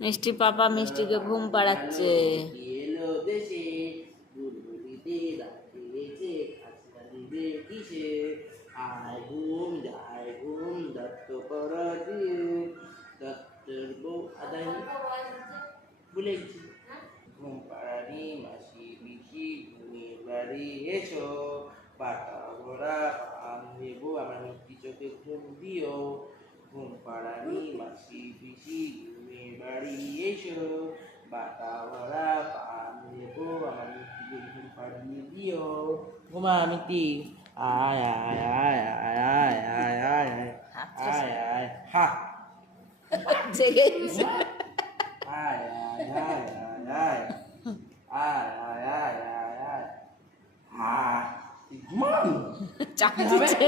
মিষ্টি পাপা মিষ্টিকে ঘুম পাড়াচ্ছে। এলো দেশে বুলবুলিতে রাখিয়েছে খাসনা দিবে কিসে আয় ঘুম যায় ঘুম দত্ত কর দিয়ে দত্তর বউ আদায় ভুলে গেছি ঘুম পাড়ানি মাসি পিসি ঘুমের বাড়ি এসো পাটা ভরা পান দেবো আমার মিষ্টি চোখে ঘুম দিও ঘুম পাড়ানি মাসি পিসি ঘুমের বাড়ি এসো বাটা ভরা পান দেবো আমার মিষ্টি চোখে ঘুম পাড়িয়ে দিও ঘুমা মিষ্টি আয় আয় আয় আয় আয় আয় আয় আয় আয় আয় হা জেগে গেছে। আয় আয় আয় আয় আয় আয় আয় আয় আয় আয় ঘুমাবি চাপ দিচ্ছে।